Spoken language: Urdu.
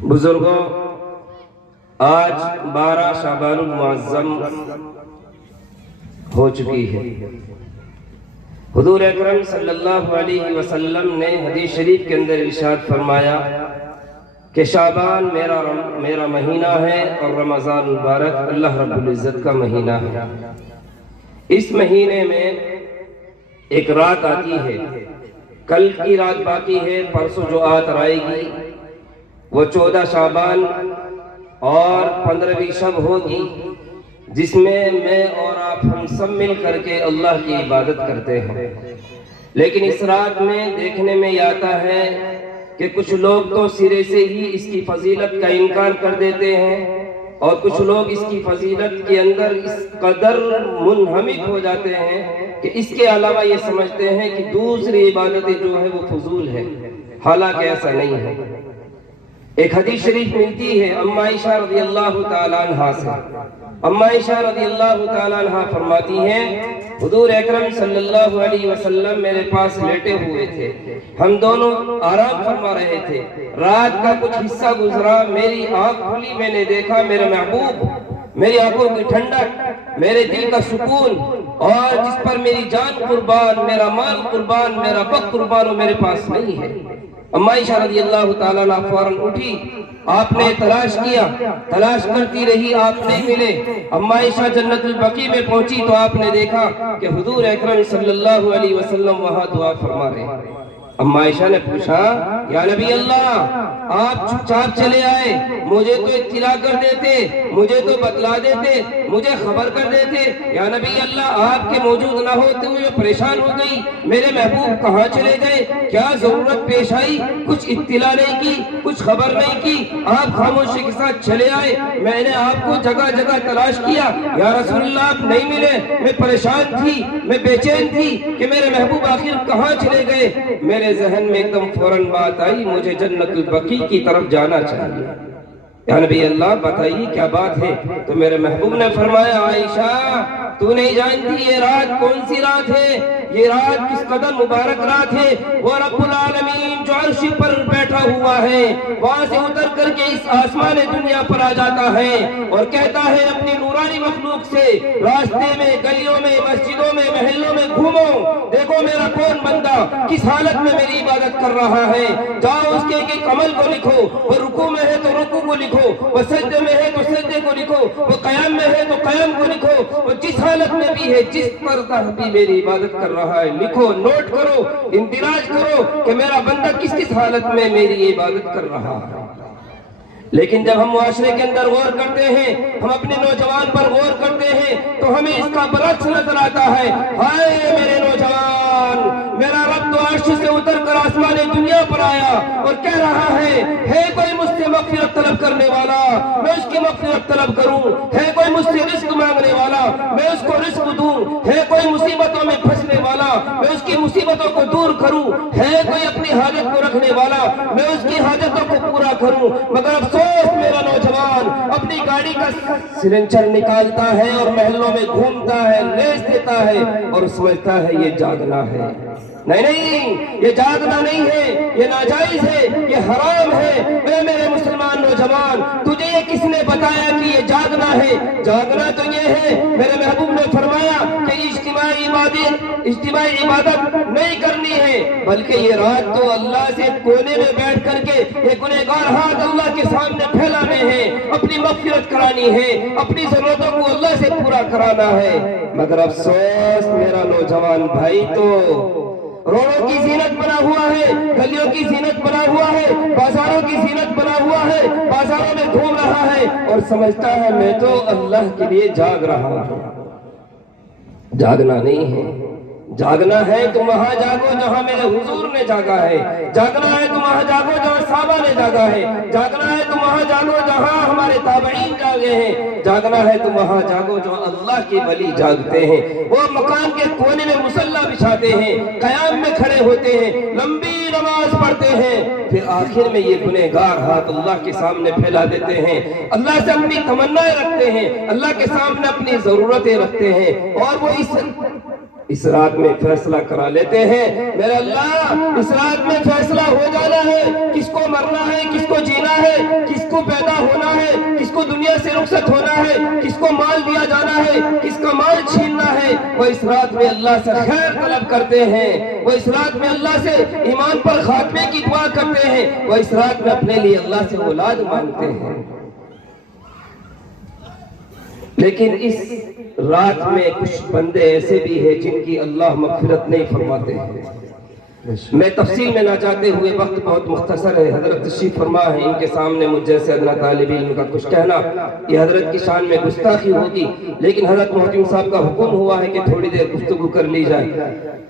بزرگوں، آج 12 شعبان المعظم ہو چکی ہے۔ حضور اکرم صلی اللہ علیہ وسلم نے حدیث شریف کے اندر ارشاد فرمایا کہ شعبان میرا مہینہ ہے اور رمضان مبارک اللہ رب العزت کا مہینہ ہے۔ اس مہینے میں ایک رات آتی ہے، کل کی رات باقی ہے، پرسوں جو آئے گی وہ 14 شعبان اور 15ویں شب ہوگی، جس میں اور آپ ہم سب مل کر کے اللہ کی عبادت کرتے ہیں۔ لیکن اس رات میں دیکھنے میں یہ آتا ہے کہ کچھ لوگ تو سرے سے ہی اس کی فضیلت کا انکار کر دیتے ہیں، اور کچھ لوگ اس کی فضیلت کے اندر اس قدر منہمک ہو جاتے ہیں کہ اس کے علاوہ یہ سمجھتے ہیں کہ دوسری عبادتیں جو ہے وہ فضول ہے، حالانکہ ایسا نہیں ہے۔ ایک حدیث شریف ملتی ہے ام عائشہ رضی اللہ تعالیٰ عنہ سے۔ ام عائشہ رضی اللہ تعالیٰ عنہ فرماتی ہیں حضور اکرم صلی اللہ علیہ وسلم میرے پاس لیٹے ہوئے تھے، ہم دونوں آرام فرما رہے تھے، رات کا کچھ حصہ گزرا، میری آنکھ کھلی، میں نے دیکھا میرے محبوب، میری آنکھوں کی ٹھنڈک، میرے دل کا سکون، اور جس پر میری جان قربان، میرا مال قربان، میرا وقت قربان، وہ میرے پاس نہیں ہے۔ ام عائشہ رضی اللہ تعالیٰ عنہ فوراً اٹھی، آپ نے تلاش کیا، تلاش کرتی رہی، آپ نہیں ملے۔ ام عائشہ جنت البقیع میں پہنچی تو آپ نے دیکھا کہ حضور اکرم صلی اللہ علیہ وسلم وہاں دعا فرما رہے ہیں۔ ام عائشہ نے پوچھا یا نبی اللہ، آپ چپ چاپ چلے آئے، مجھے تو اطلاع کر دیتے، مجھے تو بتلا دیتے، مجھے خبر کر دیتے۔ یا نبی اللہ، آپ کے موجود نہ ہوتے ہوئے پریشان ہو گئی، میرے محبوب کہاں چلے گئے، کیا ضرورت پیش آئی، کچھ اطلاع نہیں کی، کچھ خبر نہیں کی، آپ خاموشی کے ساتھ چلے آئے، میں نے آپ کو جگہ جگہ تلاش کیا، یا رسول اللہ آپ نہیں ملے، میں پریشان تھی، میں بے چین تھی کہ میرے محبوب آخر کہاں چلے گئے۔ میرے ذہن میں ایک دم فوراً بات آئی، مجھے جنت البقیع کی طرف جانا چاہیے۔ یا نبی اللہ بتائیے کیا بات ہے؟ تو میرے محبوب نے فرمایا عائشہ تو نہیں جانتی یہ رات کون سی رات ہے، یہ رات کس قدر مبارک رات ہے۔ وہ رب العالمین جو عرش پر بیٹھا ہوا ہے وہاں سے اتر کر کے اس آسمان دنیا پر آ جاتا ہے اور کہتا ہے اپنی نورانی مخلوق سے، راستے میں، گلیوں میں، مسجدوں میں، محلوں میں گھومو، دیکھو میرا کون بندہ کس حالت میں میری عبادت کر رہا ہے، جاؤ اس کے ایک عمل کو لکھو، وہ رکوع میں ہے تو رکوع کو لکھو، وہ سجدے میں ہے تو سجدے کو لکھو، وہ قیام میں ہے تو قیام کو لکھو، وہ جس حالت میں بھی ہے، جس طرح بھی میری عبادت کر رہا ہے، لکھو، نوٹ کرو، اندراج کرو کہ میرا بندہ کس کس حالت میں میری عبادت کر رہا ہے۔ لیکن جب ہم معاشرے کے اندر غور کرتے ہیں، ہم اپنے نوجوان پر غور کرتے ہیں تو ہمیں اس کا برعکس نظر آتا ہے۔ ہائے میرے نوجوان، میرا رب تو عرش سے اتر کر آسمان دنیا پر آیا اور کہہ رہا ہے کوئی مجھ سے مغفرت طلب کرنے والا، میں اس کی مغفرت طلب کروں، ہے کوئی مجھ سے رزق مانگنے والا، میں اس کو رزق دوں، ہے کوئی مصیبتوں میں پھنسنے والا، میں اس کی مصیبتوں کو دور کروں، ہے کوئی اپنی حاجت کو رکھنے والا، میں اس کی حاجتوں کو پورا کروں۔ مگر افسوس میرا نوجوان اپنی گاڑی کا سلنچر نکالتا ہے اور محلوں میں گھومتا ہے، ریس دیتا ہے اور سمجھتا ہے یہ جاگنا ہے۔ نہیں، یہ جاگنا نہیں ہے، یہ ناجائز ہے، یہ حرام ہے۔ میرے مسلمان نوجوان، تجھے یہ کس نے بتایا کہ یہ جاگنا ہے؟ جاگنا تو یہ ہے، میرے محبوب نے فرمایا کہ اجتماعی عبادت نہیں کرنی ہے، بلکہ یہ رات تو اللہ سے کونے میں بیٹھ کر کے یہ گنہگار ہاتھ اللہ کے سامنے پھیلانے ہیں، اپنی مغفرت کرانی ہے، اپنی ضرورتوں کو اللہ سے پورا کرانا ہے۔ مگر افسوس میرا نوجوان بھائی تو روڈوں کی زینت بنا ہوا ہے، گلیوں کی زینت بنا ہوا ہے، بازاروں کی زینت بنا ہوا ہے، بازاروں میں گھوم رہا ہے اور سمجھتا ہے میں تو اللہ کے لیے جاگ رہا ہوں۔ جاگنا نہیں ہے، جاگنا ہے تو وہاں جاگو جہاں میرے حضور نے جاگا ہے، جاگنا ہے تو وہاں جاگو جہاں صحابہ نے جاگا ہے، جاگنا ہے تو وہاں جاگو جہاں ہمارے تابعین جاگے ہیں، جاگنا ہے تو وہاں جاگو جہاں اللہ کے ولی جاگتے ہیں۔ وہ مکان کے کونے میں مصلی بچھاتے ہیں، قیام میں کھڑے ہوتے ہیں، لمبی نماز پڑھتے ہیں، پھر آخر میں یہ گنہگار ہاتھ اللہ کے سامنے پھیلا دیتے ہیں، اللہ سے اپنی تمنائیں رکھتے ہیں، اللہ کے سامنے اپنی ضرورتیں رکھتے ہیں، اور وہ اس اس رات میں فیصلہ کرا لیتے ہیں۔ میرے اللہ اس رات میں فیصلہ ہو جانا ہے، کس کو مرنا ہے، کس کو جینا ہے، کس کو پیدا ہونا ہے، کس کو دنیا سے رخصت ہونا ہے، کس کو مال دیا جانا ہے، کس کا مال چھیننا ہے۔ وہ اس رات میں اللہ سے خیر طلب کرتے ہیں، وہ اس رات میں اللہ سے ایمان پر خاتمے کی دعا کرتے ہیں، وہ اس رات میں اپنے لیے اللہ سے اولاد مانگتے ہیں۔ لیکن اس رات میں کچھ بندے ایسے بھی ہیں جن کی اللہ مغفرت نہیں فرماتے ہیں۔ میں تفصیل میں نہ جاتے ہوئے، وقت بہت مختصر ہے، حضرت تشریف فرما ہے، ان کے سامنے مجھ جیسے ادنا طالب علم کا کچھ کہنا یہ حضرت کی شان میں گستاخی ہوگی، لیکن حضرت محتم صاحب کا حکم ہوا ہے کہ تھوڑی دیر گفتگو کر لی جائے۔